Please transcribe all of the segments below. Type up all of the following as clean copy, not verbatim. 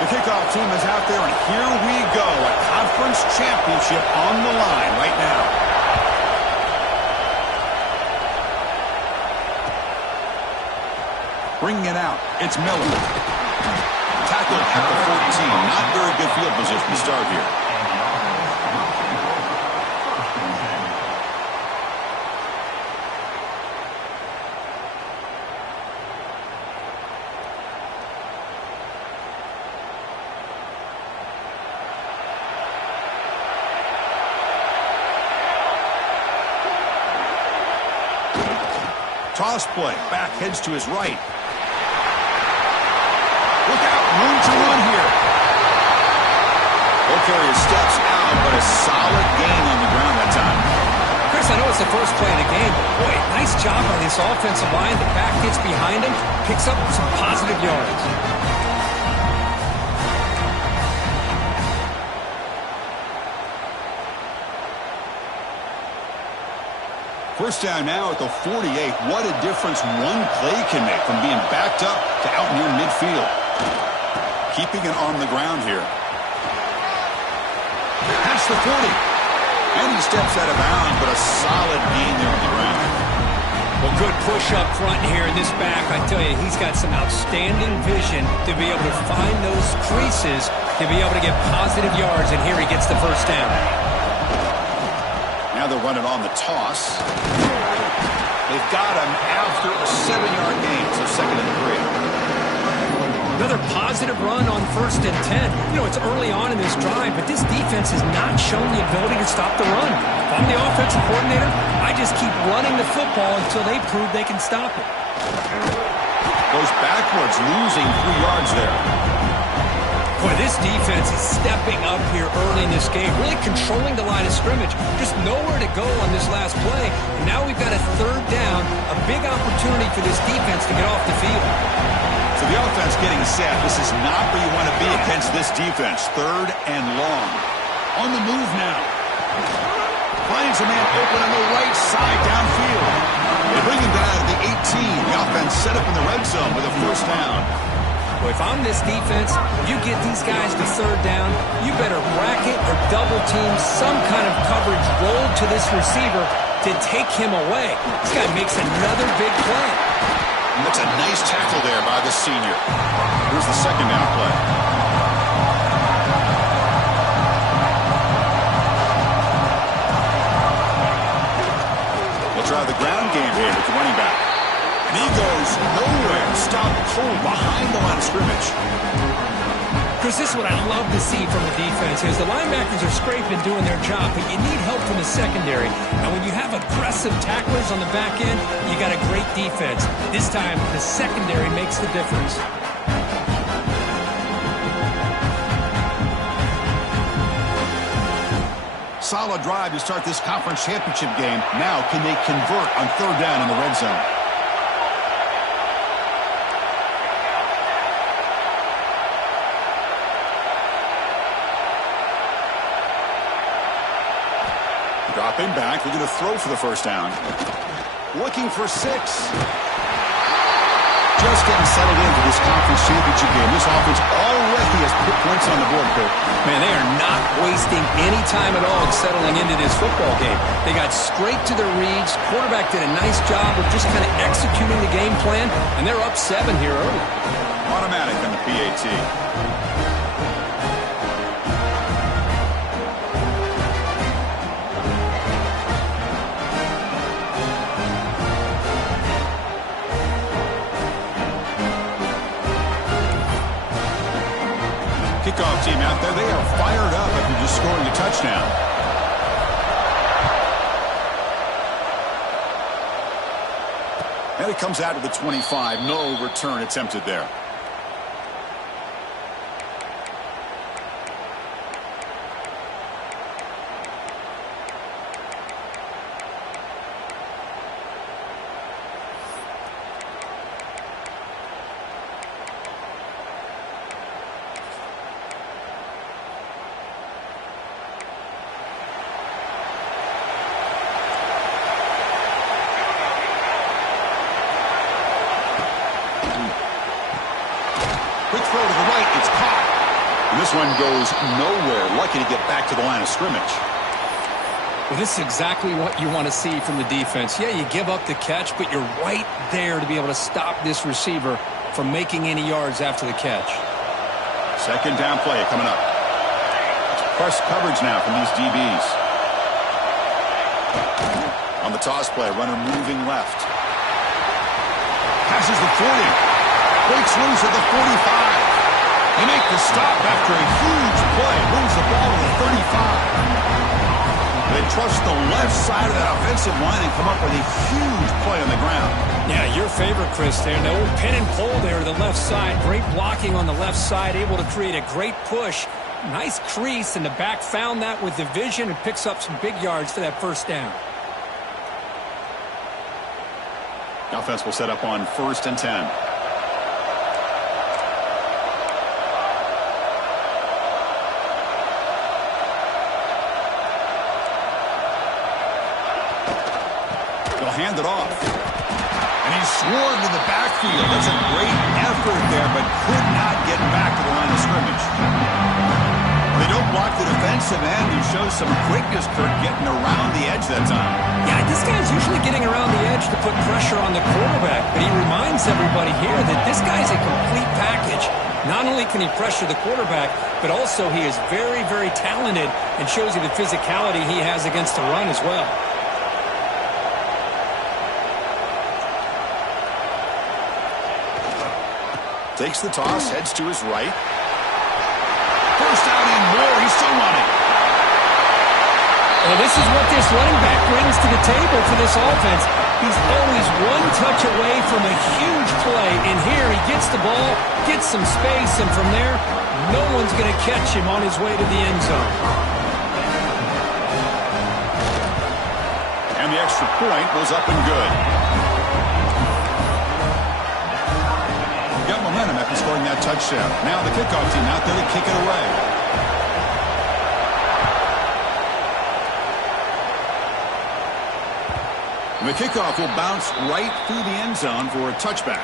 The kickoff team is out there, and here we go. A conference championship on the line right now. Bringing it out, it's Miller. Tackled at the 14. Not very good field position to start here. Toss play. Back heads to his right. Look out. Room to run here. Carrier steps out, but a solid gain on the ground that time. Chris, I know it's the first play of the game, but boy, nice job by this offensive line. The back gets behind him, picks up some positive yards. First down now at the 48. What a difference one play can make from being backed up to out near midfield. Keeping it on the ground here. Past the 40. And he steps out of bounds, but a solid gain there on the ground. Well, good push up front here in this back. I tell you, he's got some outstanding vision to be able to find those creases, to be able to get positive yards, and here he gets the first down. Now they're running on the toss. They've got him after a 7-yard gain, so 2nd and 3. Another positive run on 1st and 10. You know, it's early on in this drive, but this defense has not shown the ability to stop the run. If I'm the offensive coordinator, I just keep running the football until they prove they can stop it. Goes backwards, losing 3 yards there. Boy, this defense is stepping up here early in this game, really controlling the line of scrimmage. Just nowhere to go on this last play. And now we've got a 3rd down, a big opportunity for this defense to get off the field. So the offense getting set. This is not where you want to be against this defense. 3rd and long. On the move now. Finds a man open on the right side downfield. They bring him down to the 18. The offense set up in the red zone with a 1st down. Well, if I'm this defense, you get these guys to 3rd down, you better bracket or double team some kind of coverage roll to this receiver to take him away. This guy makes another big play. And that's a nice tackle there by the senior. Here's the 2nd down play. They'll try the ground game here with the running back. And he goes nowhere. Stopped cold behind the line of scrimmage. Chris, this is what I love to see from the defense is the linebackers are scraping, doing their job, but you need help from the secondary. And when you have aggressive tacklers on the back end, you got a great defense. This time, the secondary makes the difference. Solid drive to start this conference championship game. Now, can they convert on 3rd down in the red zone? Dropping back, they're going to throw for the 1st down. Looking for 6. Just getting settled into this conference championship game. This offense already has put points on the board, Kurt. Man, they are not wasting any time at all in settling into this football game. They got straight to their reads. Quarterback did a nice job of just kind of executing the game plan, and they're up 7 here early. Automatic on the PAT. Kickoff team out there, they are fired up after just scoring a touchdown. And it comes out to the 25. No return attempted there. And this one goes nowhere. Lucky to get back to the line of scrimmage. Well, this is exactly what you want to see from the defense. Yeah, you give up the catch, but you're right there to be able to stop this receiver from making any yards after the catch. Second down play coming up. It's press coverage now from these DBs. On the toss play, runner moving left. Passes the 40. Breaks loose at the 45. They make the stop after a huge play. Moves the ball to the 35. They trust the left side of that offensive line and come up with a huge play on the ground. Yeah, your favorite, Chris, there. No pin and pull there to the left side. Great blocking on the left side, able to create a great push. Nice crease, and the back found that with the vision and picks up some big yards for that first down. The offense will set up on 1st and 10. They'll hand it off. And he swarmed in the backfield. That's a great effort there, but could not get back to the line of scrimmage. They don't block the defensive end. He shows some quickness, Kirk, getting around the edge that time. Yeah, this guy's usually getting around the edge to put pressure on the quarterback, but he reminds everybody here that this guy's a complete package. Not only can he pressure the quarterback, but also he is very, very talented and shows you the physicality he has against the run as well. Takes the toss, heads to his right. First down and more. He's still running. Well, this is what this running back brings to the table for this offense. He's always one touch away from a huge play. And here he gets the ball, gets some space, and from there, no one's going to catch him on his way to the end zone. And the extra point was up and good. Got momentum after scoring that touchdown. Now the kickoff team out there to kick it away. And the kickoff will bounce right through the end zone for a touchback.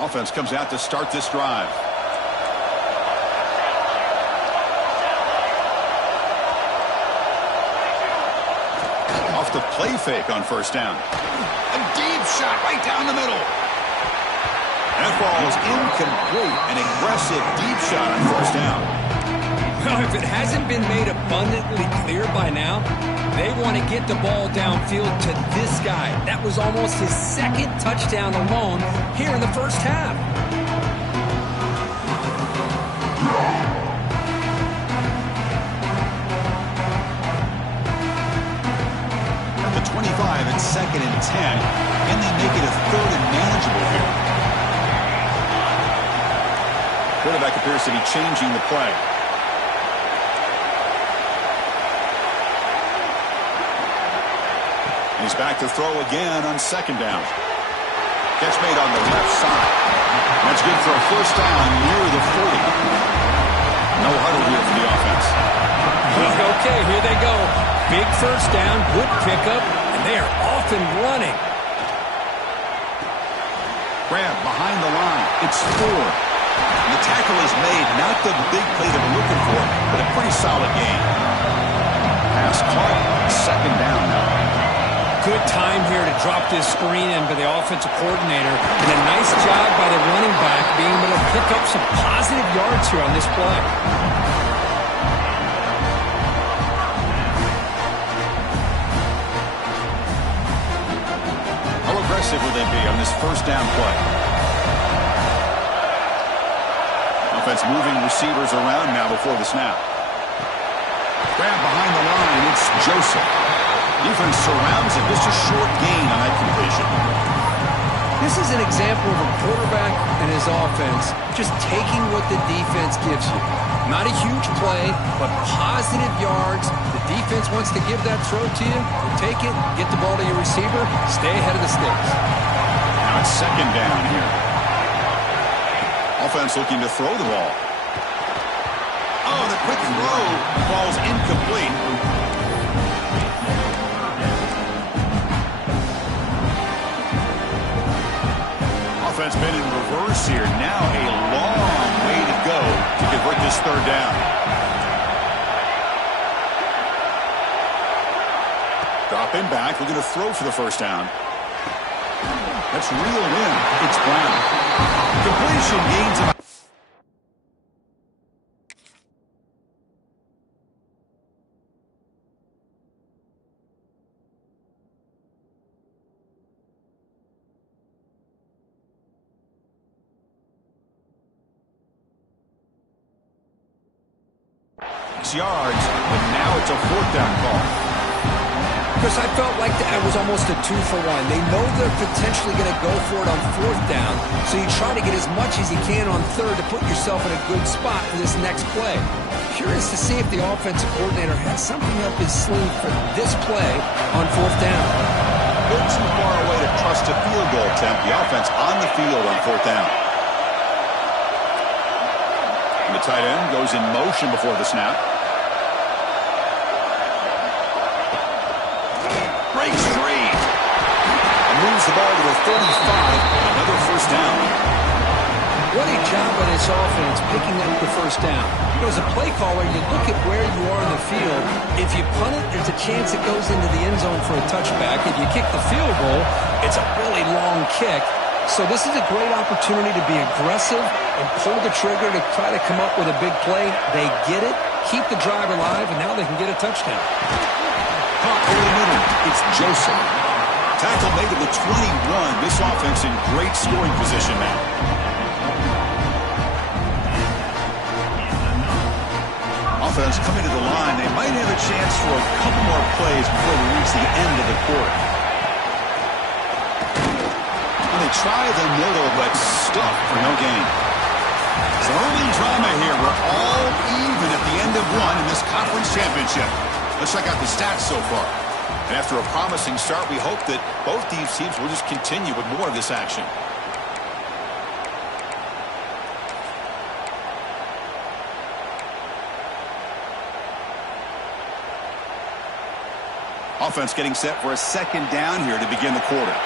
Offense comes out to start this drive. Off the play fake on first down. A deep shot right down the middle. That ball is incomplete. An aggressive deep shot on first down. Well, if it hasn't been made abundantly clear by now, they want to get the ball downfield to this guy. That was almost his second touchdown alone here in the first half. At the 25, it's 2nd and 10. And they make it a 3rd and manageable here. Quarterback appears to be changing the play. He's back to throw again on 2nd down. Catch made on the left side. That's good for a first down near the 40. No huddle here for the offense. Okay, here they go. Big first down, good pickup, and they are off and running. Grab behind the line. It's 4. The tackle is made. Not the big play that we're looking for, but a pretty solid gain. Pass caught. 2nd down now. Good time here to drop this screen in by the offensive coordinator. And a nice job by the running back being able to pick up some positive yards here on this play. How aggressive will they be on this first down play? Offense moving receivers around now before the snap. Grab behind the line. It's Joseph. Defense surrounds him. Just a short gain on that completion. This is an example of a quarterback and his offense just taking what the defense gives you. Not a huge play, but positive yards. The defense wants to give that throw to you. You take it, get the ball to your receiver, stay ahead of the sticks. Now it's 2nd down here. Offense looking to throw the ball. throw falls incomplete. Offense been in reverse here. Now a long way to go to convert this third down. Dropping back, looking to throw for the first down. That's reeled in. It's Brown. Completion gains about. Yards, but now it's a fourth down call. Chris, I felt like that was almost a 2-for-1. They know they're potentially going to go for it on fourth down, so you try to get as much as you can on third to put yourself in a good spot for this next play. Curious to see if the offensive coordinator has something up his sleeve for this play on fourth down. Go too far away to trust a field goal attempt. The offense on the field on fourth down. And the tight end goes in motion before the snap. Breaks free. And moves the ball to the 35. Another first down. What a job by this offense picking up the first down. You know, as a play caller, you look at where you are in the field. If you punt it, there's a chance it goes into the end zone for a touchback. If you kick the field goal, it's a really long kick. So this is a great opportunity to be aggressive and pull the trigger to try to come up with a big play. They get it, keep the drive alive, and now they can get a touchdown. Caught in the middle. It's Joseph. Tackle made at the 21. This offense in great scoring position now. Offense coming to the line. They might have a chance for a couple more plays before they reach the end of the quarter. And they try the middle, but stuck for no gain. Some early drama here. We're all even at the end of one in this conference championship. Let's check out the stats so far. And after a promising start, we hope that both these teams will just continue with more of this action. Offense getting set for a second down here to begin the quarter.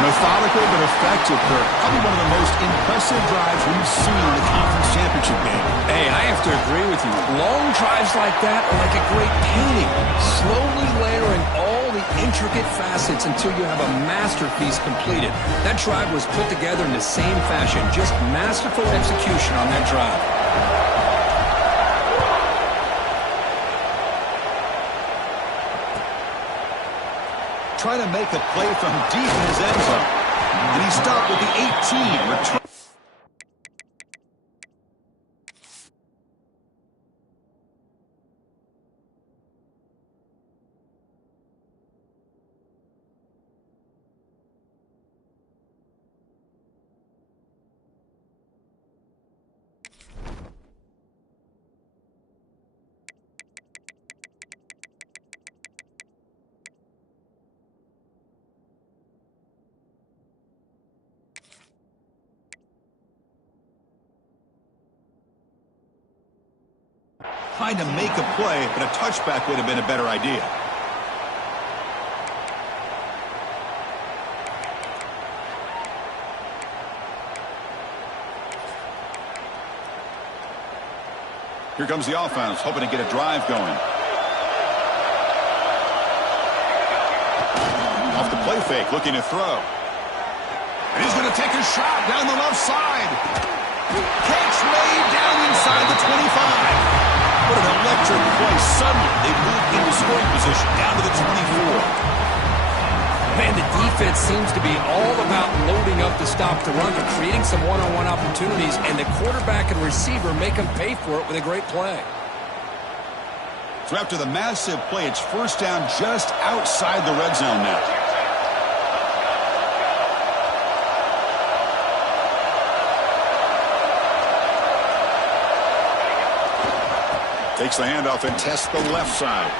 Methodical but effective, Kirk. Probably one of the most impressive drives we've seen in the conference championship game. Hey, I have to agree with you. Long drives like that are like a great painting. Slowly layering all the intricate facets until you have a masterpiece completed. That drive was put together in the same fashion. Just masterful execution on that drive. Trying to make a play from deep in his end zone. And he stopped with the 18. Return. Trying to make a play, but a touchback would have been a better idea. Here comes the offense, hoping to get a drive going. Off the play fake, looking to throw. And he's going to take a shot down the left side. Catch made down inside the 25. What an electric play. Suddenly, they moved into scoring position down to the 24. Man, the defense seems to be all about loading up to stop the run. They're creating some one-on-one opportunities, and the quarterback and receiver make them pay for it with a great play. So after the massive play, it's first down just outside the red zone now. Takes the handoff and tests the left side.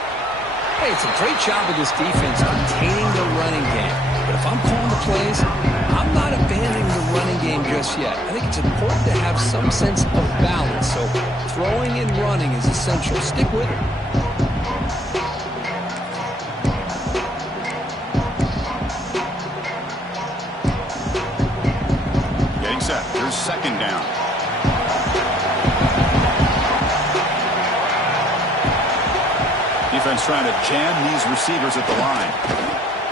Hey, it's a great job of this defense containing the running game. But if I'm calling the plays, I'm not abandoning the running game just yet. I think it's important to have some sense of balance. So throwing and running is essential. Stick with it. Getting set. Here's second down. Defense trying to jam these receivers at the line.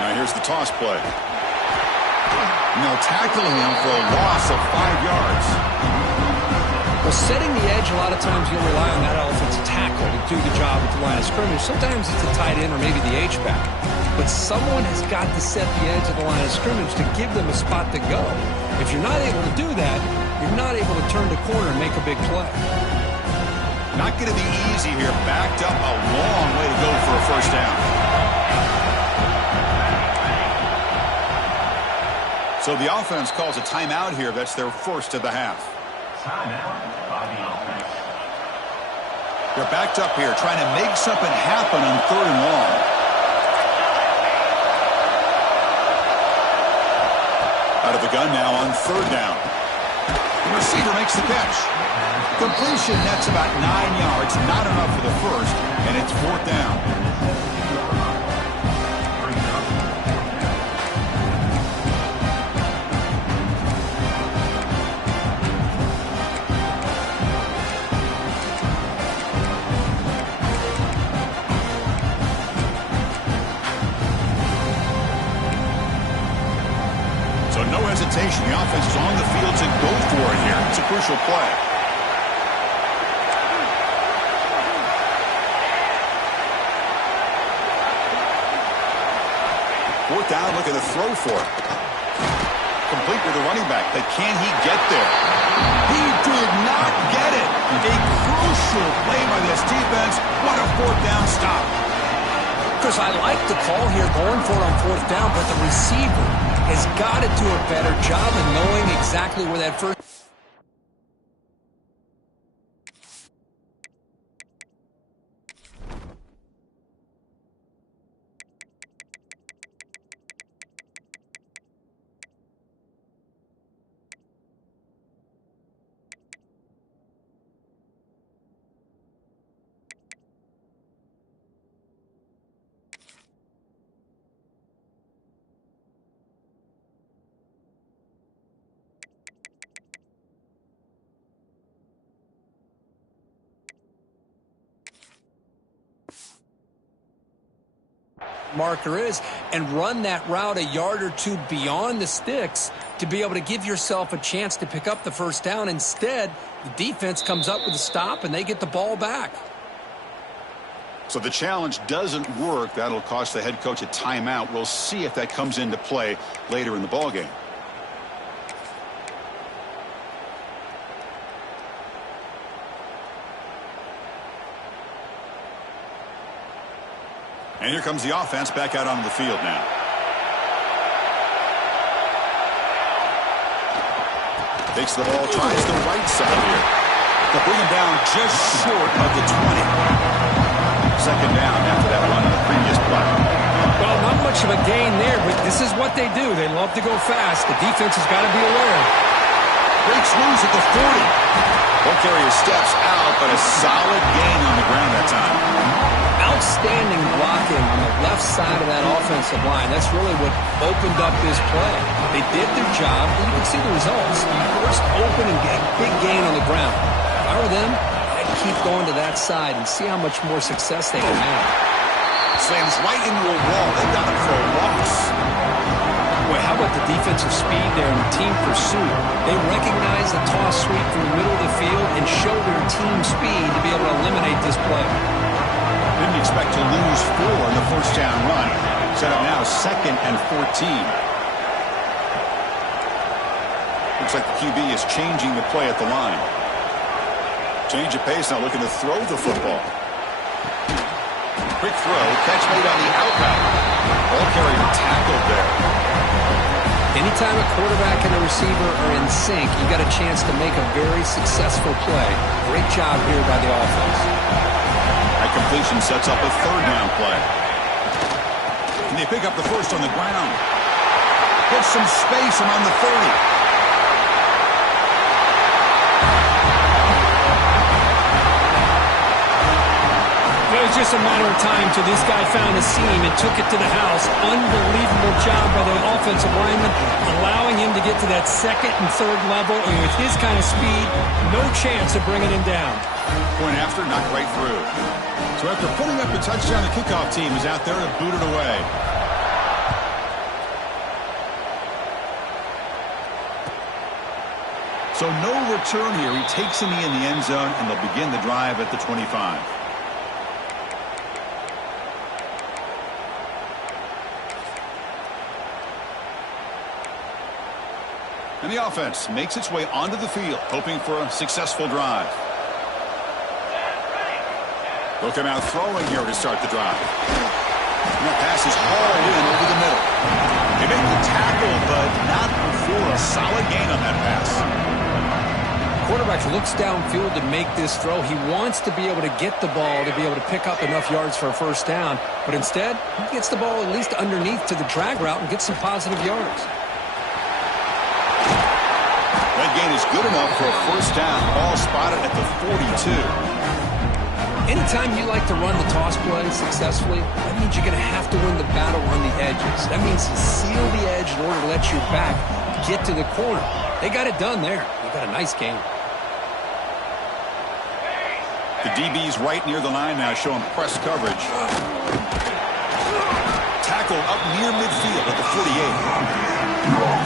Now here's the toss play. And they'll tackle him for a loss of 5 yards. Well, setting the edge, a lot of times you'll rely on that offensive tackle to do the job at the line of scrimmage. Sometimes it's a tight end or maybe the H-back. But someone has got to set the edge of the line of scrimmage to give them a spot to go. If you're not able to do that, you're not able to turn the corner and make a big play. Not going to be easy here. Backed up a long way to go for a first down. So the offense calls a timeout here. That's their first of the half. They're backed up here, trying to make something happen on 3rd and long. Out of the gun now on 3rd down. The receiver makes the catch. Completion, that's about 9 yards. Not enough for the first, and it's 4th down. So no hesitation. The offense is on the field to go for it here. It's a crucial play. Fourth down, look at the throw for it. Complete with the running back, but can he get there? He did not get it. A crucial play by this defense. What a 4th down stop. Chris, I like the call here going for it on 4th down, but the receiver has got to do a better job of knowing exactly where that first... marker is and run that route a yard or two beyond the sticks to be able to give yourself a chance to pick up the first down. Instead, the defense comes up with a stop and they get the ball back. So the challenge doesn't work. That'll cost the head coach a timeout. We'll see if that comes into play later in the ballgame. And here comes the offense back out onto the field now. Takes the ball, tries the right side here. They'll bring him down just short of the 20. Second down after that run on the previous play. Well, not much of a gain there, but this is what they do. They love to go fast. The defense has got to be aware. Breaks loose at the 40. Ball carrier steps out, but a solid gain on the ground that time. Outstanding blocking on the left side of that offensive line. That's really what opened up this play. They did their job, and you can see the results. You first open and get a big gain on the ground. If I were them, I'd keep going to that side and see how much more success they can have. Slams right into a wall. They've got him for a loss. Boy, how about the defensive speed there and the team pursuit? They recognize the toss sweep from the middle of the field and show their team speed to be able to eliminate this play. Didn't expect to lose 4 in the first down run. Set up now 2nd and 14. Looks like the QB is changing the play at the line. Change of pace now, looking to throw the football. Quick throw, catch made on the out route. Ball carrier tackled there. Anytime a quarterback and a receiver are in sync, you got a chance to make a very successful play. Great job here by the offense. That completion sets up a third down play. And they pick up the first on the ground. Get some space around the 30. It was just a matter of time till this guy found a seam and took it to the house. Unbelievable job by the offensive lineman, allowing him to get to that second and third level. And with his kind of speed, no chance of bringing him down. Point after, knocked right through. So after putting up a touchdown, the kickoff team is out there to boot it away. So no return here. He takes him in the end zone, and they'll begin the drive at the 25. And the offense makes its way onto the field, hoping for a successful drive. They'll come out throwing here to start the drive. And that pass is hauled in over the middle. They make the tackle, but not before a solid gain on that pass. Quarterback looks downfield to make this throw. He wants to be able to get the ball to be able to pick up enough yards for a first down. But instead, he gets the ball at least underneath to the drag route and gets some positive yards. That gain is good enough for a first down. Ball spotted at the 42. Anytime you like to run the toss play successfully, that means you're going to have to win the battle on the edges. That means to seal the edge in order to let your back get to the corner. They got it done there. They got a nice game. The DB's right near the line now, showing press coverage. Tackled up near midfield at the 48.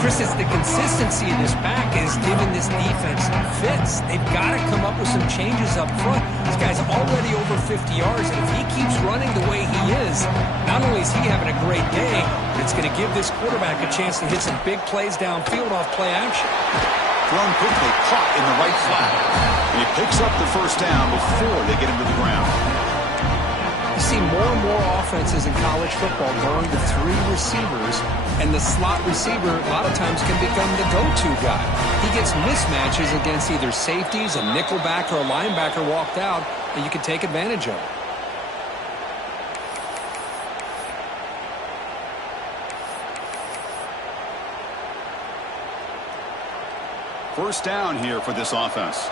Chris, it's the consistency of this back is giving this defense fits. They've got to come up with some changes up front. This guy's already over 50 yards, and if he keeps running the way he is, not only is he having a great day, but it's going to give this quarterback a chance to hit some big plays downfield off play action. Thrown quickly, caught in the right flat. And he picks up the first down before they get him to the ground. You see more and more offenses in college football going to three receivers, and the slot receiver a lot of times can become the go-to guy. He gets mismatches against either safeties, a nickelback, or a linebacker walked out, and you can take advantage of it. First down here for this offense.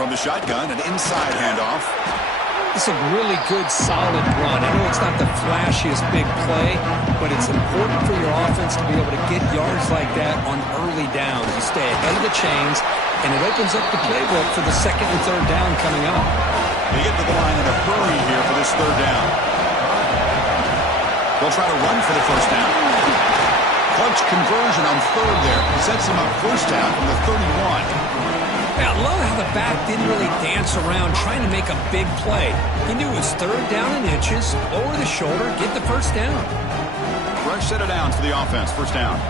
From the shotgun, an inside handoff. It's a really good, solid run. I know it's not the flashiest big play, but it's important for your offense to be able to get yards like that on early downs. You stay ahead of the chains, and it opens up the playbook for the second and third down coming up. They get to the line in a hurry here for this third down. They'll try to run for the first down. Clutch conversion on third there. Sets them up first down from the 31. I love how the back didn't really dance around trying to make a big play. He knew it was third down in inches, lower the shoulder, get the first down. Fresh set of downs for the offense, first down.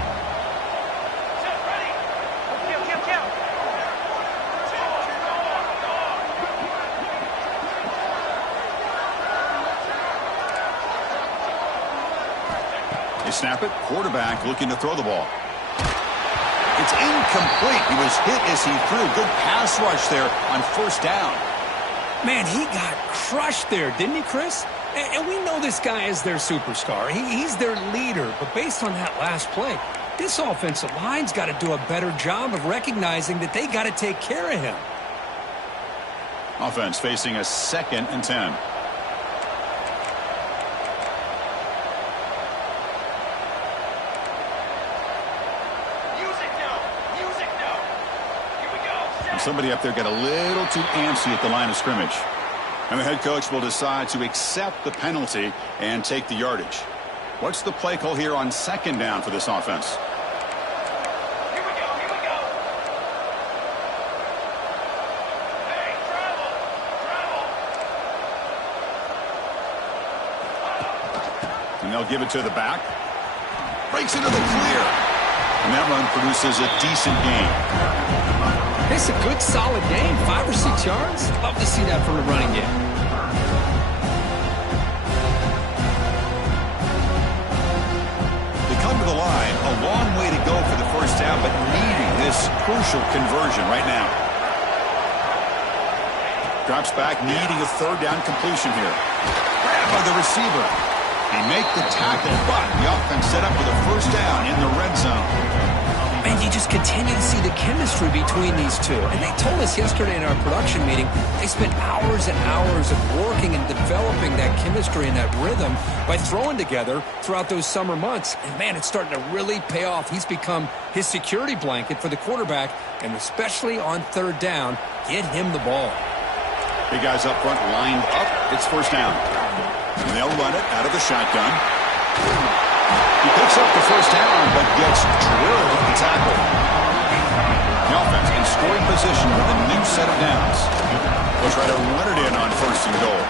They snap it, quarterback looking to throw the ball. It's incomplete. He was hit as he threw. Good pass rush there on first down. Man, he got crushed there, didn't he, Chris? And we know this guy is their superstar. He's their leader. But based on that last play, this offensive line's got to do a better job of recognizing that they got to take care of him. Offense facing a 2nd and 10. Somebody up there got a little too antsy at the line of scrimmage. And the head coach will decide to accept the penalty and take the yardage. What's the play call here on second down for this offense? Here we go. Hey, travel. And they'll give it to the back. Breaks into the clear. And that run produces a decent gain. It's a good, solid game. 5 or 6 yards. Love to see that from the running game. They come to the line. A long way to go for the first down, but needing this crucial conversion right now. Drops back, needing a third down completion here. Grabbed by the receiver. They make the tackle, but the offense set up with a first down in the red zone. Man, you just continue to see the chemistry between these two. And they told us yesterday in our production meeting, they spent hours and hours of working and developing that chemistry and that rhythm by throwing together throughout those summer months. And, man, it's starting to really pay off. He's become his security blanket for the quarterback, and especially on third down, get him the ball. Big guys up front lined up. It's first down. And they'll run it out of the shotgun. He picks up the first down, but gets drilled at the tackle. The offense in scoring position with a new set of downs. They'll try to run it in on first and goal.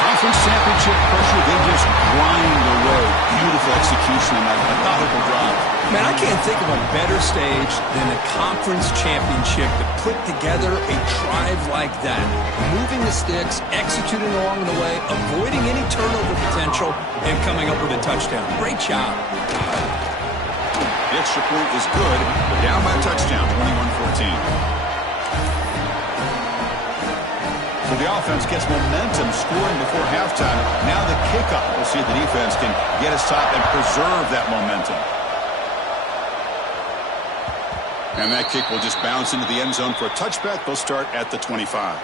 Conference championship pressure, they just grind away. Beautiful execution on that methodical drive. Man, I can't think of a better stage than the conference championship to put together a drive like that. Moving the sticks, executing along the way, avoiding any turnover potential, and coming up with a touchdown. Great job. The extra point is good, but down by a touchdown, 21-14. So the offense gets momentum scoring before halftime. Now the kickoff. We'll see if the defense can get a stop and preserve that momentum. And that kick will just bounce into the end zone for a touchback. They'll start at the 25.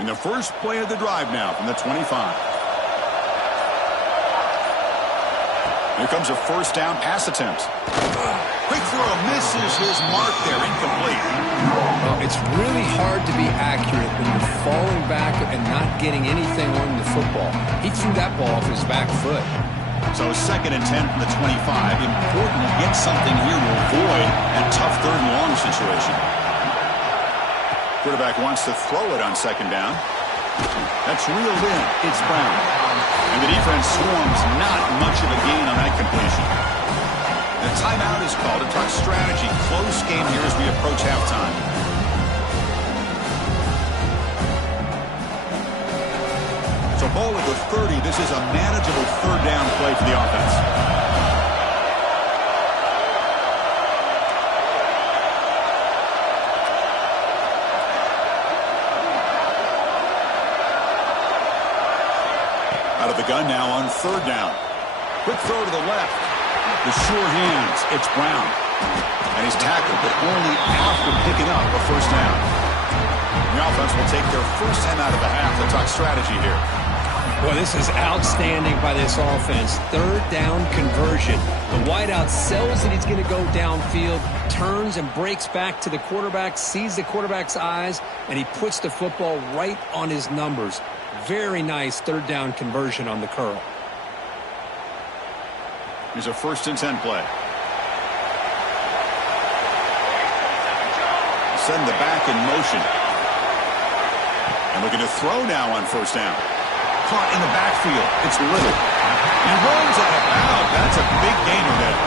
In the first play of the drive now from the 25. Here comes a first down pass attempt. Quick throw, misses his mark there, incomplete. Well, it's really hard to be accurate when you're falling back and not getting anything on the football. He threw that ball off his back foot. So 2nd and 10 from the 25. Important to get something here to avoid that tough third and long situation. Quarterback wants to throw it on 2nd down. That's reeled in. It's Brown. And the defense swarms not much of a gain on that completion. The timeout is called to talk strategy. Close game here as we approach halftime. So ball at the 30. This is a manageable third down play for the offense. Out of the gun now on 3rd down. Quick throw to the left. The sure hands. It's Brown. And he's tackled, but only after picking up a first down. The offense will take their first time out of the half to talk strategy here. Boy, this is outstanding by this offense. 3rd down conversion. The wideout sells that he's going to go downfield, turns and breaks back to the quarterback, sees the quarterback's eyes, and he puts the football right on his numbers. Very nice 3rd down conversion on the curl. Here's a 1st and 10 play. Send the back in motion. And looking to throw now on 1st down. Caught in the backfield. It's Little. He runs out of bounds. That's a big gainer there.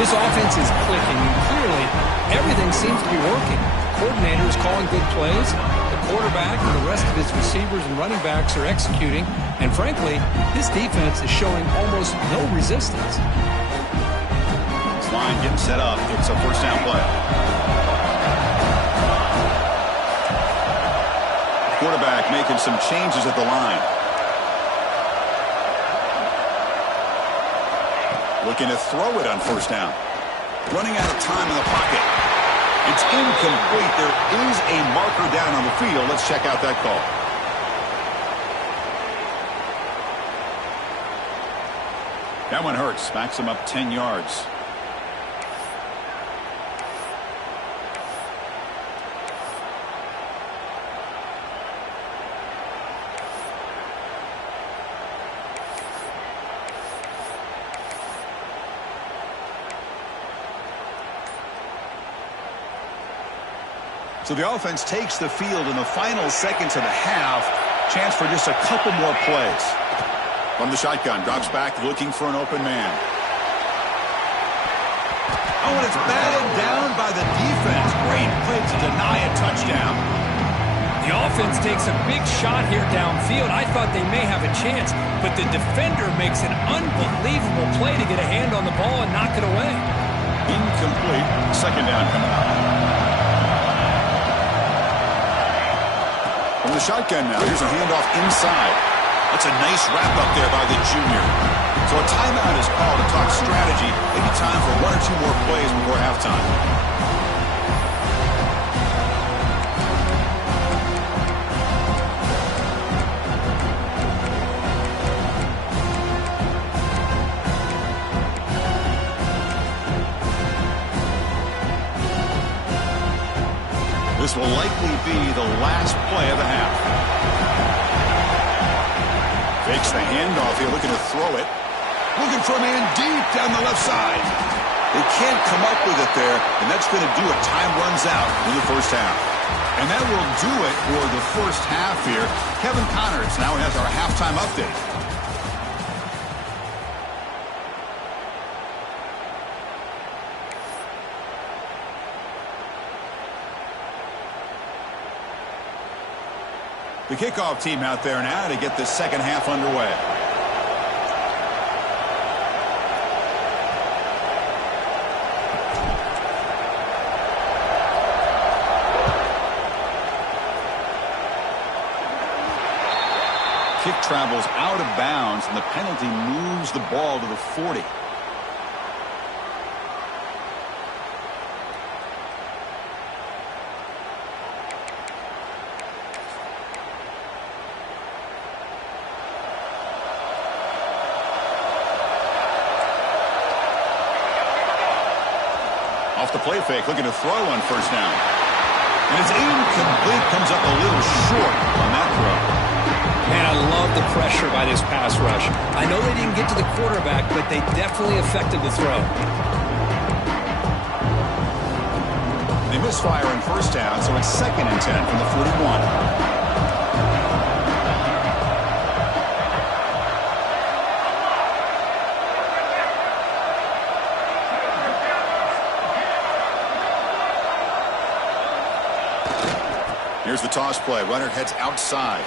This offense is clicking, and clearly everything seems to be working. The coordinator is calling good plays. The quarterback and the rest of his receivers and running backs are executing. And frankly, this defense is showing almost no resistance. This line getting set up. It's a 1st down play. Quarterback making some changes at the line. Looking to throw it on 1st down. Running out of time in the pocket. It's incomplete. There is a marker down on the field. Let's check out that call. That one hurts. Backs him up 10 yards. So the offense takes the field in the final seconds of the half. Chance for just a couple more plays. From the shotgun, drops back looking for an open man. Oh, and it's batted down by the defense. Great play to deny a touchdown. The offense takes a big shot here downfield. I thought they may have a chance, but the defender makes an unbelievable play to get a hand on the ball and knock it away. Incomplete. Second down coming up. From the shotgun now, here's a handoff inside. That's a nice wrap-up there by the junior. So a timeout is called to talk strategy. Maybe time for one or two more plays before halftime. This will likely be the last play of the half. Fakes the handoff here, looking to throw it. Looking for a man deep down the left side. They can't come up with it there, and that's going to do it. Time runs out in the first half. And that will do it for the first half here. Kevin Connors now has our halftime update. The kickoff team out there now to get the second half underway. Kick travels out of bounds, and the penalty moves the ball to the 40. Off the play fake, looking to throw on first down. And it's incomplete, comes up a little short on that throw. Man, I love the pressure by this pass rush. I know they didn't get to the quarterback, but they definitely affected the throw. They misfire on first down, so it's 2nd and 10 from the 41. Here's the toss play. Runner heads outside.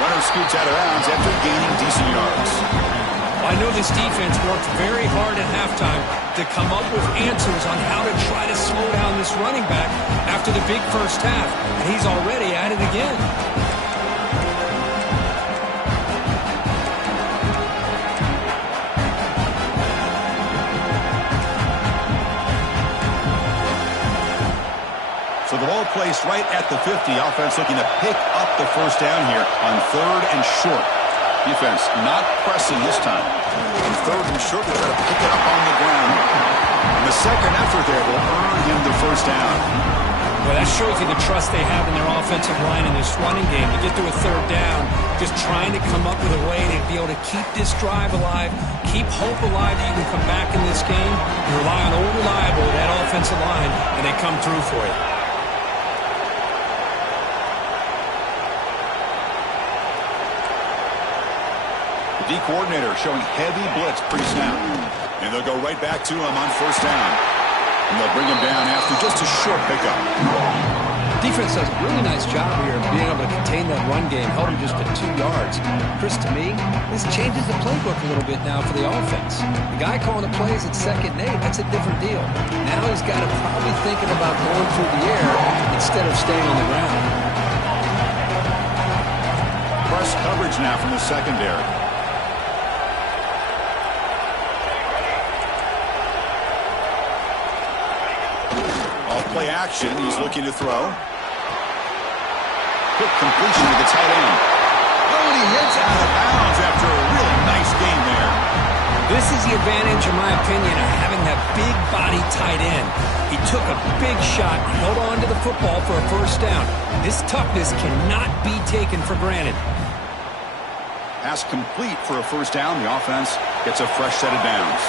Runner scoots out of bounds after gaining decent yards. I know this defense worked very hard at halftime to come up with answers on how to try to slow down this running back after the big first half, and he's already at it again. So the ball placed right at the 50. Offense looking to pick up the first down here on 3rd and short. Defense not pressing this time. On 3rd and short, they try to pick it up on the ground. And the second effort there will earn him the first down. Well, that shows you the trust they have in their offensive line in this running game. To get to a 3rd down, just trying to come up with a way to be able to keep this drive alive, keep hope alive that you can come back in this game. You rely on old reliable, that offensive line, and they come through for you. D coordinator showing heavy blitz pre-snap. And they'll go right back to him on first down. And they'll bring him down after just a short pickup. Defense does a really nice job here of being able to contain that run game, held him just to 2 yards. Chris, to me, this changes the playbook a little bit now for the offense. The guy calling the plays at 2nd and 8, that's a different deal. Now he's got to probably thinking about going through the air instead of staying on the ground. Press coverage now from the secondary. Play action. He's looking to throw. Quick completion to the tight end. Oh, and he hits out of bounds after a really nice game there. This is the advantage, in my opinion, of having that big body tight end. He took a big shot, held on to the football for a first down. This toughness cannot be taken for granted. Pass complete for a first down. The offense gets a fresh set of downs.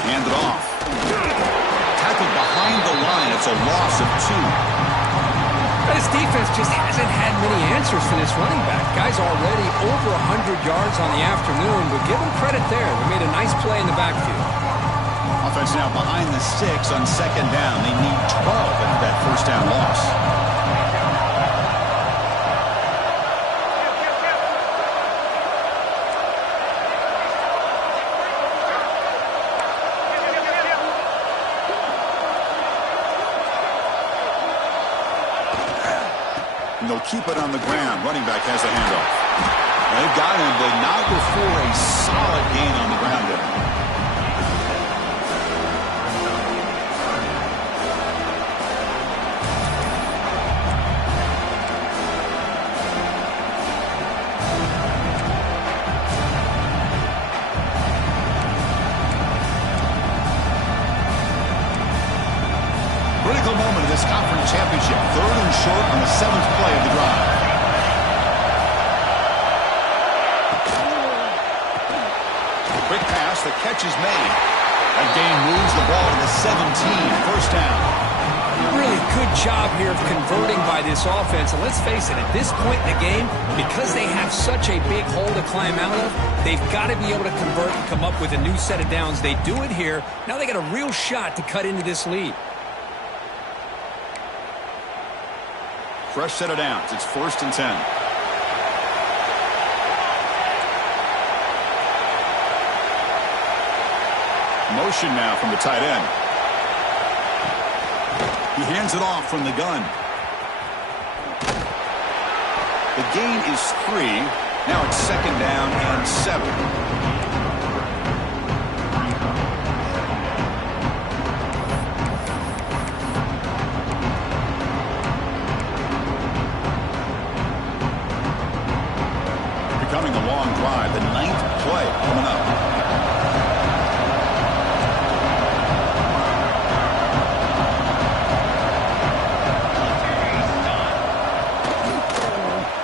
They'll hand it off. Tackled behind the line. It's a loss of 2. This defense just hasn't had many answers for this running back. Guy's already over 100 yards on the afternoon, but give him credit there. They made a nice play in the backfield. Offense now behind the 6 on second down. They need 12 after that first down loss. And they'll keep it on the ground. Running back has the handoff. They've got him, but not before a solid gain on the ground there. Critical moment of this conference championship. 3rd and short on the 7th play of the drive. Quick pass. The catch is made. That gain moves the ball to the 17. First down. Really good job here of converting by this offense. And let's face it, at this point in the game, because they have such a big hole to climb out of, they've got to be able to convert and come up with a new set of downs. They do it here. Now they got a real shot to cut into this lead. Fresh set of downs. It's 1st and 10. Motion now from the tight end. He hands it off from the gun. The gain is 3. Now it's 2nd down and 7. Becoming a long drive. The 9th play coming up.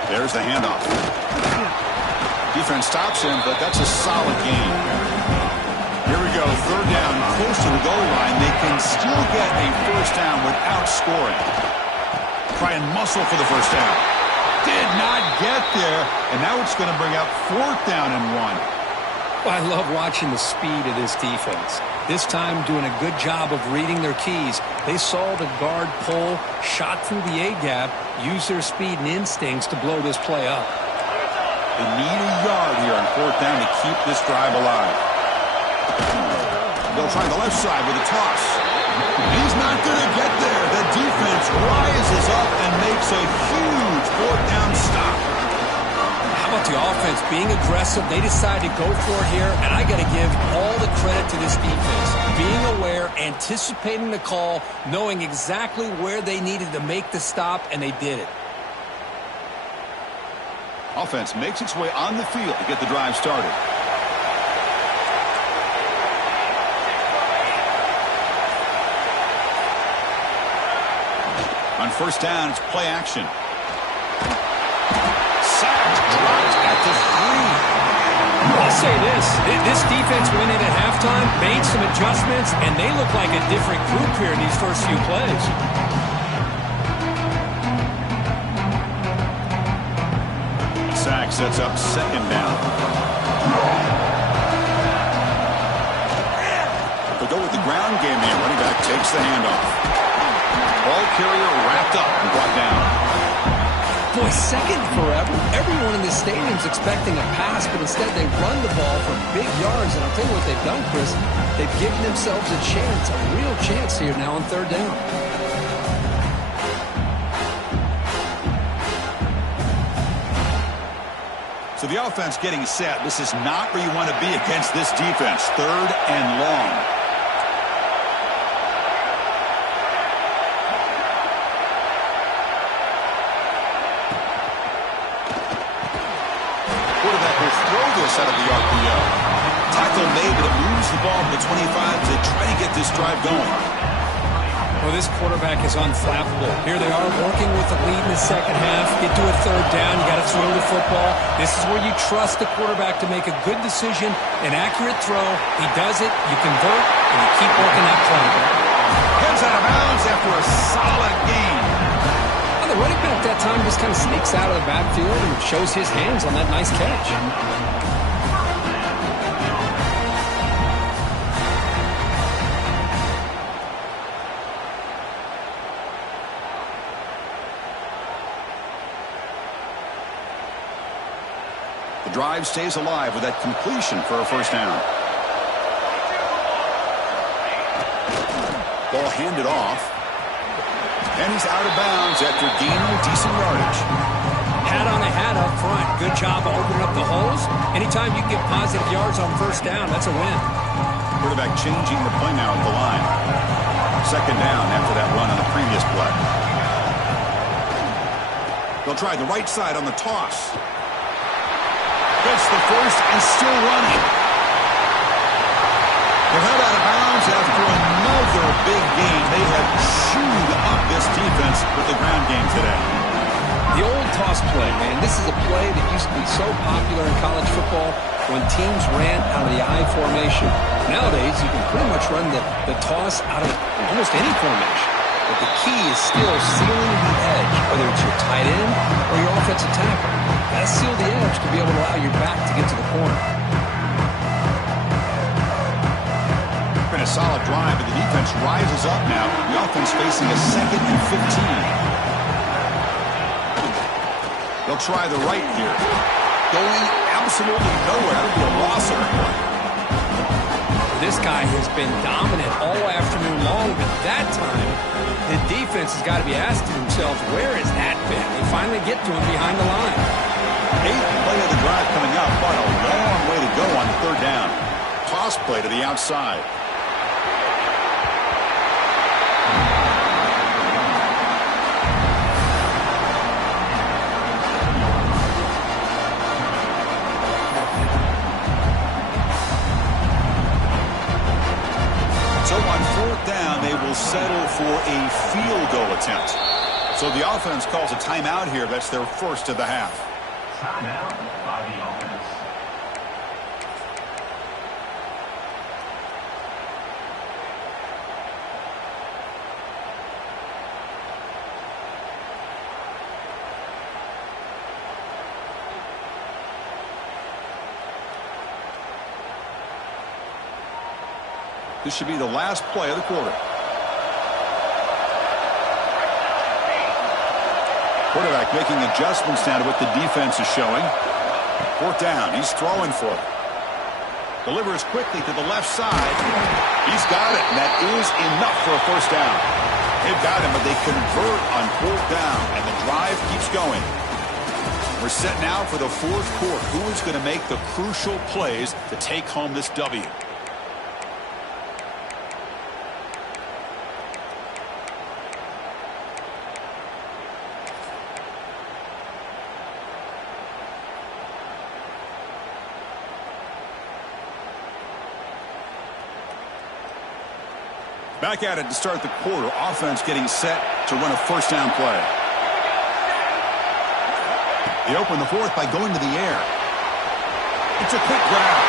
There's the handoff. Defense stops him, but that's a solid gain. Here we go. 3rd down, close to the goal line. They can still get a first down without scoring. Try and muscle for the first down. Did not get there, and now it's going to bring up 4th down and 1. Well, I love watching the speed of this defense. This time doing a good job of reading their keys. They saw the guard pull, shot through the A-gap, used their speed and instincts to blow this play up. They need a yard here on 4th down to keep this drive alive. They'll try the left side with a toss. He's not going to get there. The defense rises up and makes a huge 4th down stop. How about the offense being aggressive? They decide to go for it here, and I got to give all the credit to this defense. Being aware, anticipating the call, knowing exactly where they needed to make the stop, and they did it. Offense makes its way on the field to get the drive started. On 1st down, it's play action. Sacked, dropped at the 3. I'll say this defense went in at halftime, made some adjustments, and they look like a different group here in these first few plays. Sack sets up 2nd down. They'll go with the ground game here. Running back takes the handoff. Ball carrier wrapped up and brought down. Boy, 2nd forever. Everyone in this stadium's expecting a pass, but instead they run the ball for big yards. And I'll tell you what they've done, Chris. They've given themselves a chance, a real chance here now on 3rd down. So the offense getting set. This is not where you want to be against this defense. 3rd and long. Quarterback will throw this out of the RPO. Tackle made, but it moves the ball to the 25 to try to get this drive going. Well, this quarterback is unflappable. Here they are working with the lead in the second half. Get to a third down. You got to throw the football. This is where you trust the quarterback to make a good decision, an accurate throw. He does it, you convert, and you keep working that play. Heads out of bounds after a solid gain. Well, the running back that time just kind of sneaks out of the backfield and shows his hands on that nice catch. The drive stays alive with that completion for a first down. Ball handed off. And he's out of bounds after gaining decent yardage. Hat on the hat up front. Good job of opening up the holes. Anytime you get positive yards on first down, that's a win. Quarterback changing the play now at the line. Second down after that run on the previous play. They'll try the right side on the toss. Gets the first and still running. They're head out of bounds after another big gain. They have chewed up this defense with the ground game today. The old toss play, man. This is a play that used to be so popular in college football when teams ran out of the I formation. Nowadays, you can pretty much run the toss out of almost any formation. But the key is still sealing the edge, whether it's your tight end or your offensive tackle. Got to seal the edge to be able to allow your back to get to the corner. Been a solid drive, but the defense rises up now. The offense facing a 2nd and 15. They'll try the right here. Going absolutely nowhere. It'll be a loss of a play. This guy has been dominant all afternoon long, but that time, the defense has got to be asking themselves, where has that been? They finally get to him behind the line. 8th play of the drive coming up, but a long way to go on the third down. Toss play to the outside. So on fourth down, they will settle for a field goal attempt. So the offense calls a timeout here. That's their first of the half. Timeout by the offense. This should be the last play of the quarter. Quarterback making adjustments now to what the defense is showing. Fourth down. He's throwing for it. Delivers quickly to the left side. He's got it, and that is enough for a first down. They've got him, but they convert on fourth down, and the drive keeps going. We're set now for the fourth quarter. Who is going to make the crucial plays to take home this W? Back at it to start the quarter. Offense getting set to run a first down play. They open the fourth by going to the air. It's a quick grab.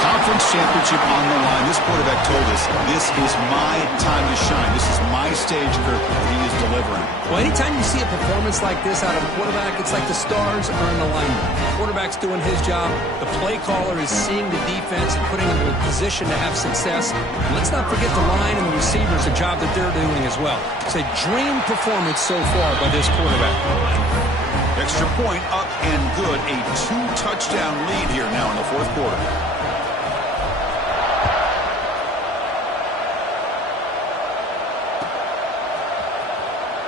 Conference championship on the line. This quarterback told us, this is my time to shine. This is my stage, Kirk, that he is delivering. Well, anytime you see a performance like this out of a quarterback, it's like the stars are in alignment. The quarterback's doing his job. The play caller is seeing the defense and putting them in a position to have success. And let's not forget the line and the receivers, the job that they're doing as well. It's a dream performance so far by this quarterback. Extra point up and good. A 2-touchdown lead here now in the fourth quarter.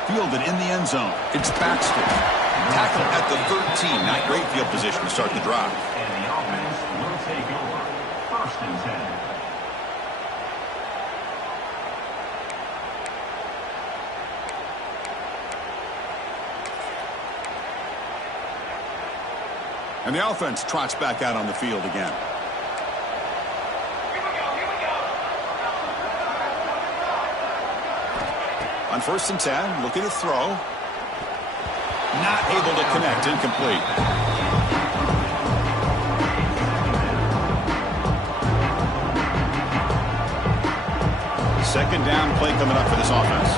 Fielded in the end zone. It's Baxter. Tackle at the 13. Not great field position to start the drive. And the offense will take over. 1st and 10. And the offense trots back out on the field again. On 1st and 10, looking to throw. Not able to connect, incomplete. Second down play coming up for this offense.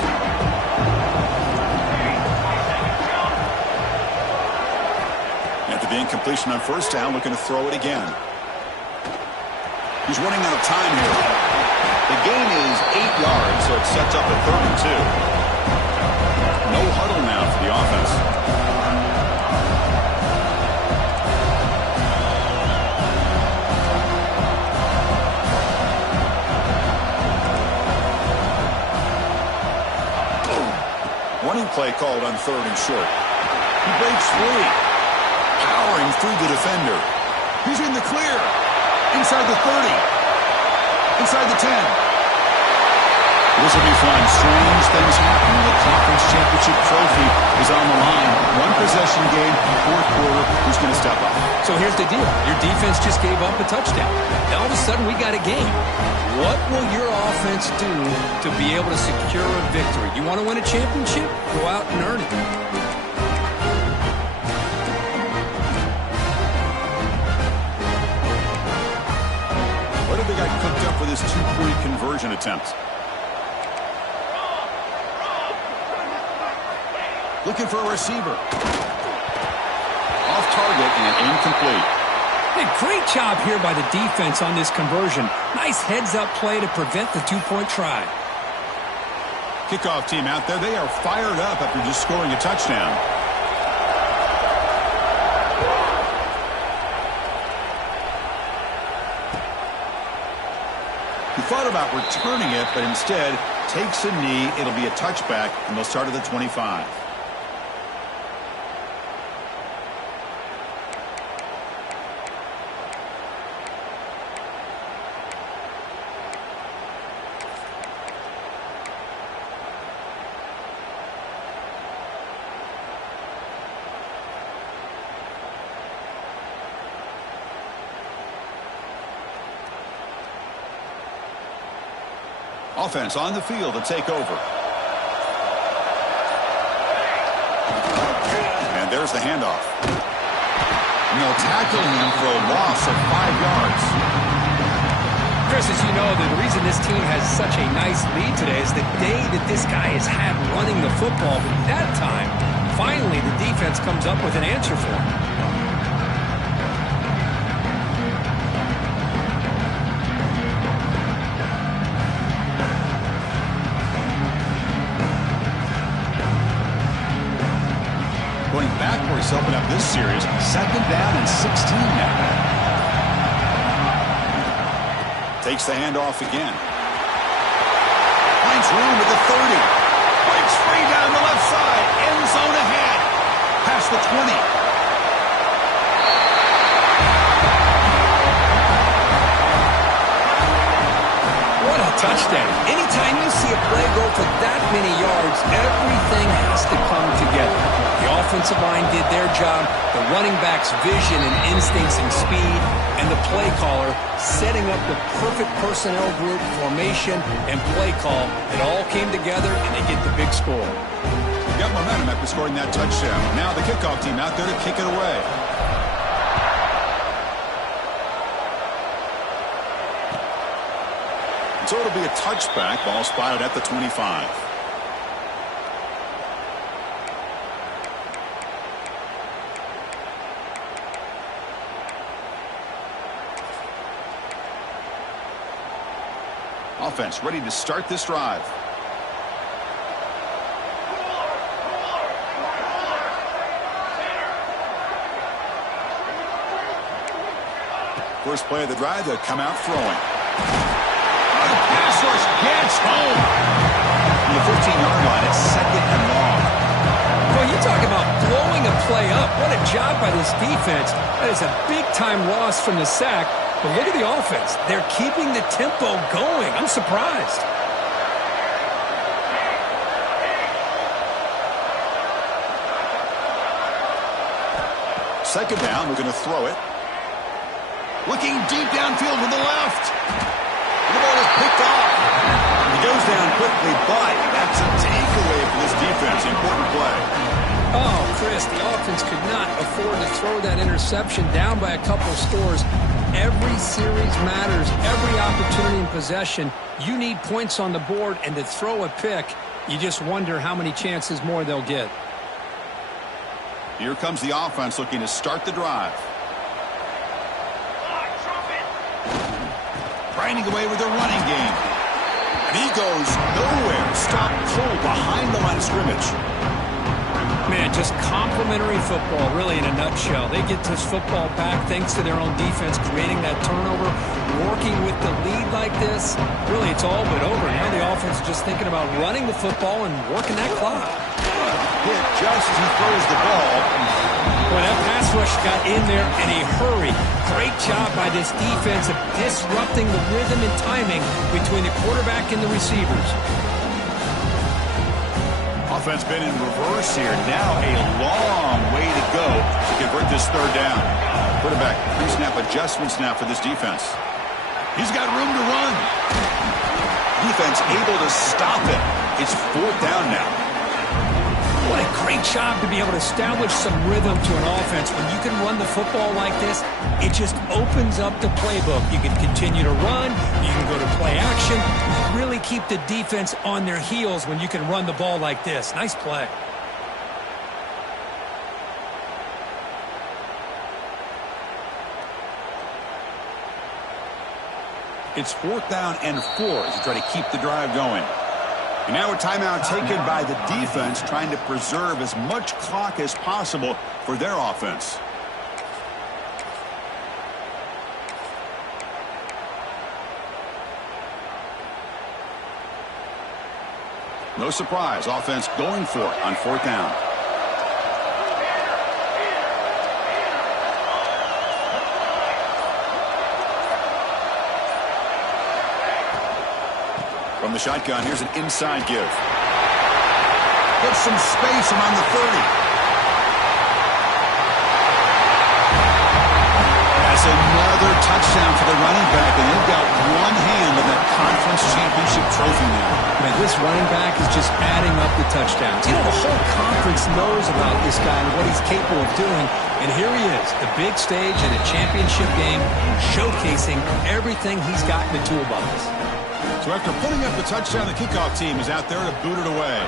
After the incompletion on 1st down, looking to throw it again. He's running out of time here. The gain is 8 yards, so it sets up a 3rd and 2. No huddle now for the offense. Running play called on 3rd and short. He breaks free. Powering through the defender. He's in the clear. Inside the 30. Inside the 10. This will be fun. Strange things happen when the conference championship trophy is on the line. One possession game, 4th quarter. Who's going to step up? So here's the deal. Your defense just gave up a touchdown. Now all of a sudden we got a game. What will your offense do to be able to secure a victory? You want to win a championship? Go out and earn it. What have they got cooked up for this 2-point conversion attempt? Looking for a receiver. Off target and incomplete. Hey, great job here by the defense on this conversion. Nice heads-up play to prevent the 2-point try. Kickoff team out there. They are fired up after just scoring a touchdown. He thought about returning it, but instead takes a knee. It'll be a touchback, and they'll start at the 25. Offense on the field to take over. And there's the handoff. And they'll tackle him for a loss of 5 yards. Chris, as you know, the reason this team has such a nice lead today is the day that this guy has had running the football. But that time, finally, the defense comes up with an answer for him. Going backwards to open up this series. 2nd down and 16 now. Takes the handoff again. Finds room at the 30. Breaks free down the left side. End zone ahead. Past the 20. What a touchdown. Anytime you see a play go for that many yards, everything has to come together. The offensive line did their job, the running back's vision and instincts and speed, and the play caller setting up the perfect personnel group, formation, and play call. It all came together, and they get the big score. Got momentum after scoring that touchdown. Now the kickoff team out there to kick it away. So it'll be a touchback. Ball spotted at the 25. Offense ready to start this drive. First play of the drive, they'll come out throwing. The pass rush gets home. From the 15-yard line, it's 2nd and long. Well, you talk about blowing a play up. What a job by this defense. That is a big-time loss from the sack. But look at the offense. They're keeping the tempo going. I'm surprised. Second down, we're going to throw it. Looking deep downfield with the left. The ball is picked off. He goes down quickly, but that's a takeaway. Oh, Chris, the offense could not afford to throw that interception down by a couple scores. Every series matters. Every opportunity in possession, you need points on the board, and to throw a pick, you just wonder how many chances more they'll get. Here comes the offense looking to start the drive. Grinding away with their running game. And he goes nowhere. Stop cold behind the line of scrimmage. Man, just complimentary football, really, in a nutshell. They get this football back thanks to their own defense, creating that turnover, working with the lead like this. Really, it's all but over. Now the offense is just thinking about running the football and working that clock. Hit just as he throws the ball. Well, that pass rush got in there in a hurry. Great job by this defense of disrupting the rhythm and timing between the quarterback and the receivers. Offense been in reverse here. Now a long way to go to convert this third down. Quarterback pre-snap adjustments now for this defense. He's got room to run. Defense able to stop it. It's fourth down now. What a great job to be able to establish some rhythm to an offense. When you can run the football like this, it just opens up the playbook. You can continue to run. You can go to play action. Really keep the defense on their heels when you can run the ball like this. Nice play. It's fourth down and 4 as you try to keep the drive going. And now a timeout taken by the defense, trying to preserve as much clock as possible for their offense. No surprise, offense going for it on fourth down. From the shotgun, here's an inside give. Gets some space around the 30. That's another touchdown for the running back, and they've got one hand on that conference championship trophy now. Man, this running back is just adding up the touchdowns. You know, the whole conference knows about this guy and what he's capable of doing, and here he is, the big stage in a championship game, showcasing everything he's got in the toolbox. So after putting up the touchdown, the kickoff team is out there to boot it away.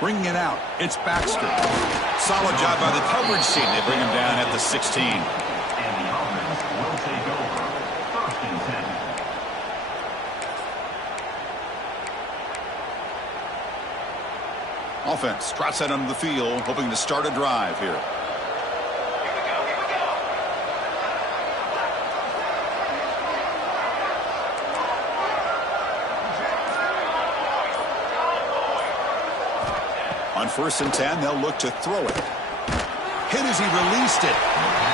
Bringing it out, it's Baxter. Solid job by the coverage team. They bring him down at the 16. And the offense will take over. First and 10. Offense trots out onto the field, hoping to start a drive here. On first and 10, they'll look to throw it. Hit as he released it.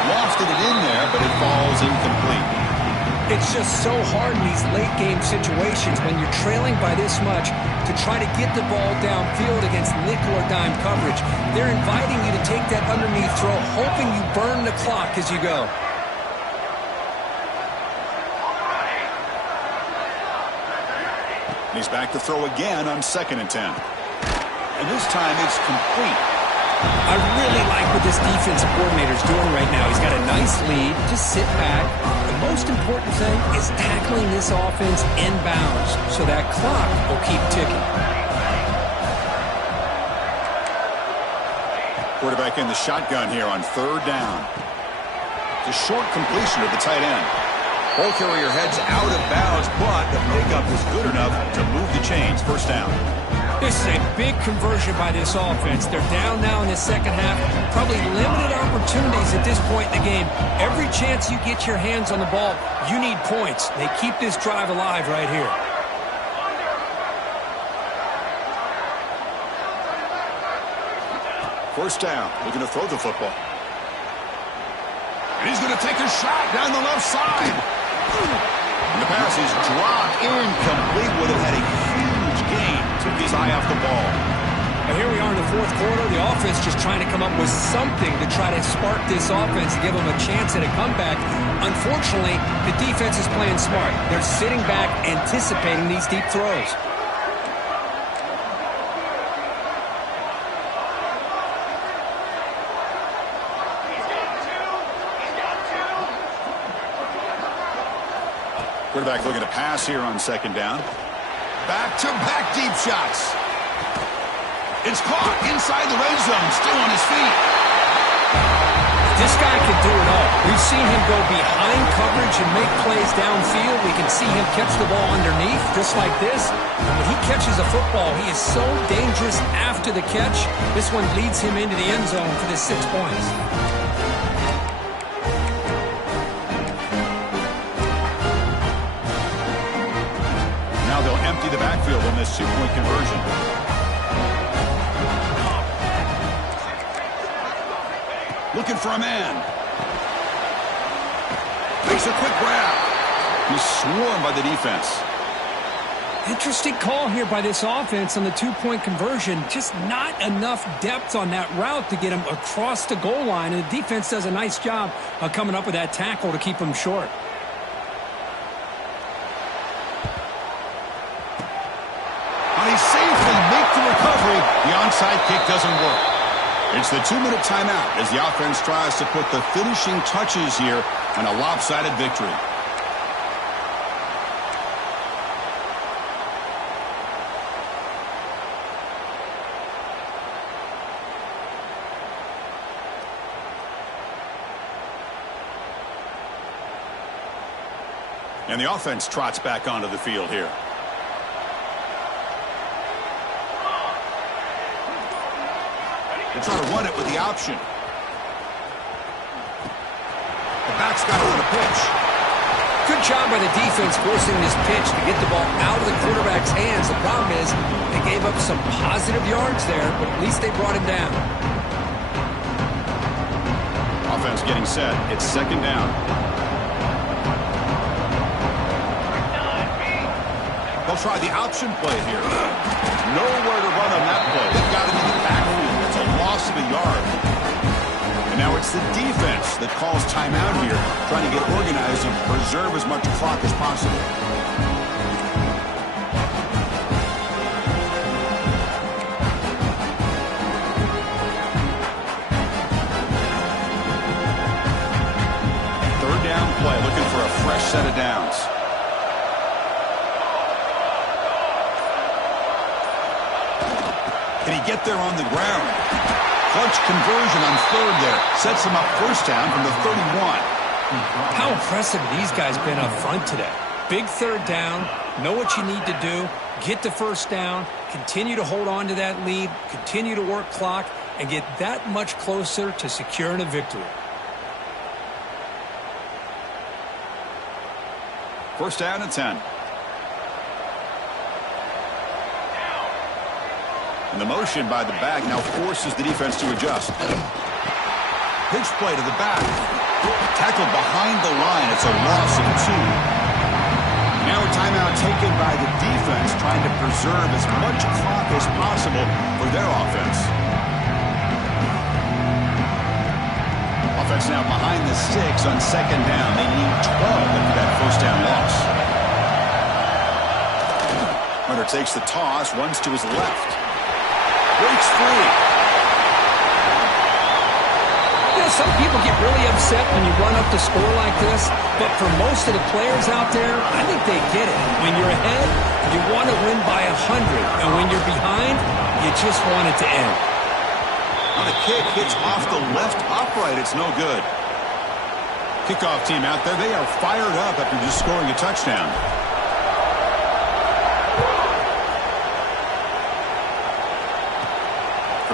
Lofted it in there, but it falls incomplete. It's just so hard in these late game situations when you're trailing by this much to try to get the ball downfield against nickel or dime coverage. They're inviting you to take that underneath throw, hoping you burn the clock as you go. He's back to throw again on second and 10. And this time it's complete. I really like what this defensive coordinator is doing right now. He's got a nice lead. Just sit back. The most important thing is tackling this offense inbounds so that clock will keep ticking. Quarterback in the shotgun here on third down. It's a short completion to the tight end. Ball carrier heads out of bounds, but the pickup is good enough to move the chains. First down. This is a big conversion by this offense. They're down now in the second half. Probably limited opportunities at this point in the game. Every chance you get your hands on the ball, you need points. They keep this drive alive right here. First down, looking to throw the football. And he's going to take a shot down the left side. The pass is dropped incomplete. Would have had a huge gain. Took his eye off the ball. Now here we are in the fourth quarter. The offense just trying to come up with something to try to spark this offense, to give them a chance at a comeback. Unfortunately, the defense is playing smart. They're sitting back, anticipating these deep throws. Quarterback looking to pass here on second down. Back-to-back deep shots. It's caught inside the red zone, still on his feet. This guy can do it all. We've seen him go behind coverage and make plays downfield. We can see him catch the ball underneath, just like this. And when he catches a football, he is so dangerous after the catch. This one leads him into the end zone for the 6 points. Empty the backfield on this two-point conversion. Looking for a man. Makes a quick grab. He's swarmed by the defense. Interesting call here by this offense on the two-point conversion. Just not enough depth on that route to get him across the goal line. And the defense does a nice job of coming up with that tackle to keep him short. He safely makes the recovery. The onside kick doesn't work. It's the 2-minute timeout as the offense tries to put the finishing touches here on a lopsided victory. And the offense trots back onto the field here. They try to run it with the option. The back's got it on the pitch. Good job by the defense forcing this pitch to get the ball out of the quarterback's hands. The problem is they gave up some positive yards there, but at least they brought him down. Offense getting set. It's second down. They'll try the option play here. Nowhere to run on that play. They've got him in the backfield. It's a loss of a yard. And now it's the defense that calls timeout here, trying to get organized and preserve as much clock as possible. Third down play, looking for a fresh set of downs. Can he get there on the ground? Clutch conversion on third there. Sets him up first down from the 31. How impressive these guys been up front today. Big third down. Know what you need to do. Get the first down. Continue to hold on to that lead. Continue to work clock. And get that much closer to securing a victory. First down and 10. And the motion by the back now forces the defense to adjust. Pitch play to the back. Tackled behind the line. It's a loss of 2. Now a timeout taken by the defense, trying to preserve as much clock as possible for their offense. Offense now behind the 6 on second down. They need 12 after that first down loss. Hunter takes the toss, runs to his left. Breaks free. You know, some people get really upset when you run up the score like this, but for most of the players out there, I think they get it. When you're ahead, you want to win by 100, and when you're behind, you just want it to end. Now the kick hits off the left upright. It's no good. Kickoff team out there, they are fired up after just scoring a touchdown.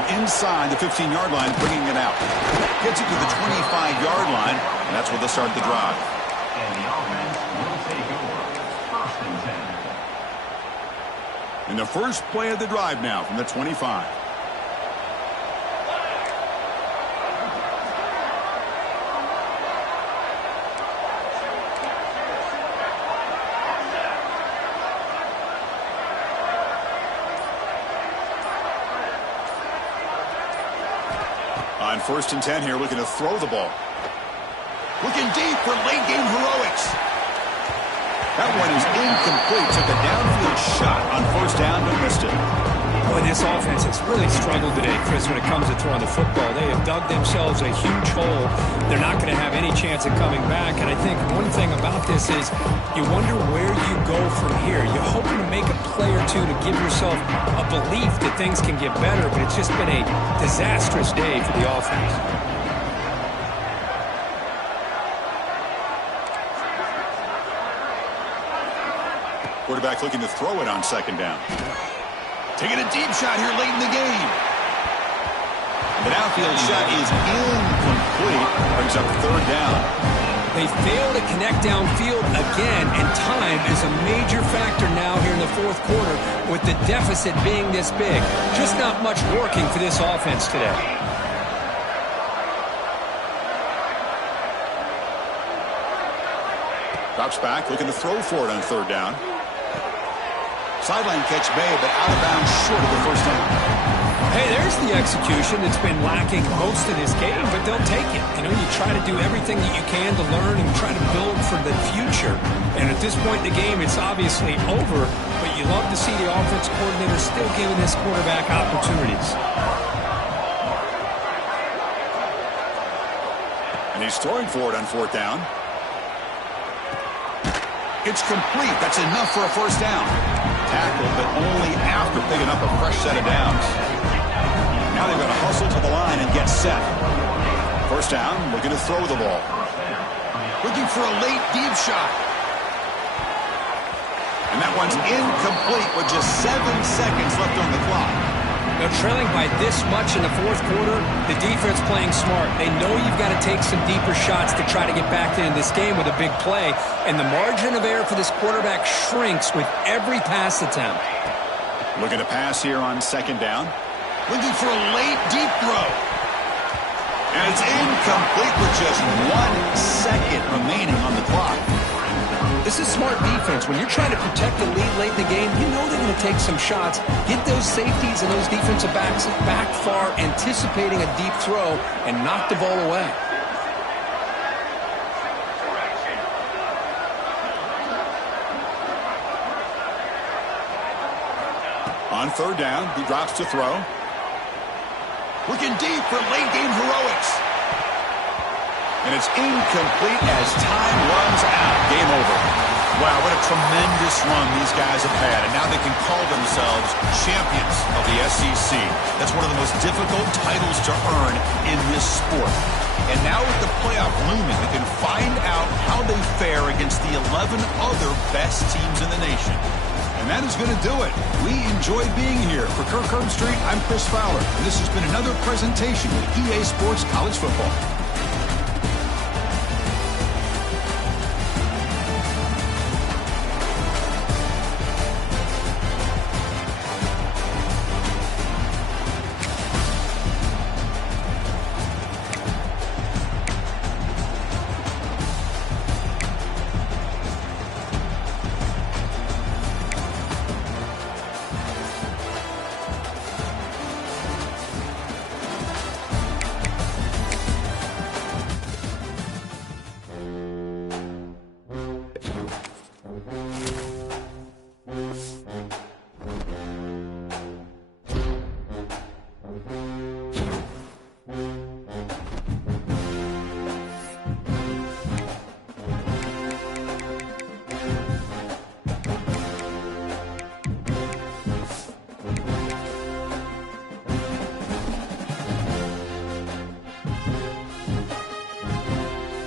Inside the 15-yard line, bringing it out. Gets it to the 25-yard line, and that's where they'll start the drive. And the offense will take over. First and 10. And the first play of the drive now from the 25. 1st and 10 here, looking to throw the ball. Looking deep for late game heroics. That one is incomplete. Took a downfield shot on 1st down, but missed it. Boy, this offense has really struggled today, Chris, when it comes to throwing the football. They have dug themselves a huge hole. They're not going to have any chance of coming back. And I think one thing about this is you wonder where you go from here. You're hoping to make a play or two to give yourself a belief that things can get better, but it's just been a disastrous day for the offense. Quarterback looking to throw it on 2nd down. Taking a deep shot here late in the game. The downfield shot is incomplete. Brings up 3rd down. They fail to connect downfield again, and time is a major factor now here in the 4th quarter with the deficit being this big. Just not much working for this offense today. Drops back, looking to throw for it on 3rd down. Sideline catch made, but out of bounds short of the 1st down. Hey, there's the execution that's been lacking most of this game, but they'll take it. You know, you try to do everything that you can to learn and try to build for the future. And at this point in the game, it's obviously over, but you love to see the offense coordinator still giving this quarterback opportunities. And he's throwing for it on 4th down. It's complete. That's enough for a 1st down. Tackled, but only after picking up a fresh set of downs. Now they've got to hustle to the line and get set. 1st down, looking to throw the ball. Looking for a late deep shot. And that one's incomplete with just 7 seconds left on the clock. They're trailing by this much in the 4th quarter. The defense playing smart. They know you've got to take some deeper shots to try to get back into this game with a big play. And the margin of error for this quarterback shrinks with every pass attempt. Looking to pass here on 2nd down. Looking for a late deep throw. And it's incomplete with just 1 second remaining on the clock. This is smart defense. When you're trying to protect the lead late in the game, you know they're going to take some shots, get those safeties and those defensive backs back far, anticipating a deep throw, and knock the ball away. On 3rd down, he drops to throw. Looking deep for late game heroics. And it's incomplete as time runs out. Game over. Wow, what a tremendous run these guys have had. And now they can call themselves champions of the SEC. That's one of the most difficult titles to earn in this sport. And now with the playoff looming, they can find out how they fare against the 11 other best teams in the nation. And that is going to do it. We enjoyed being here. For Kirk Herbstreit, I'm Chris Fowler. And this has been another presentation of EA Sports College Football.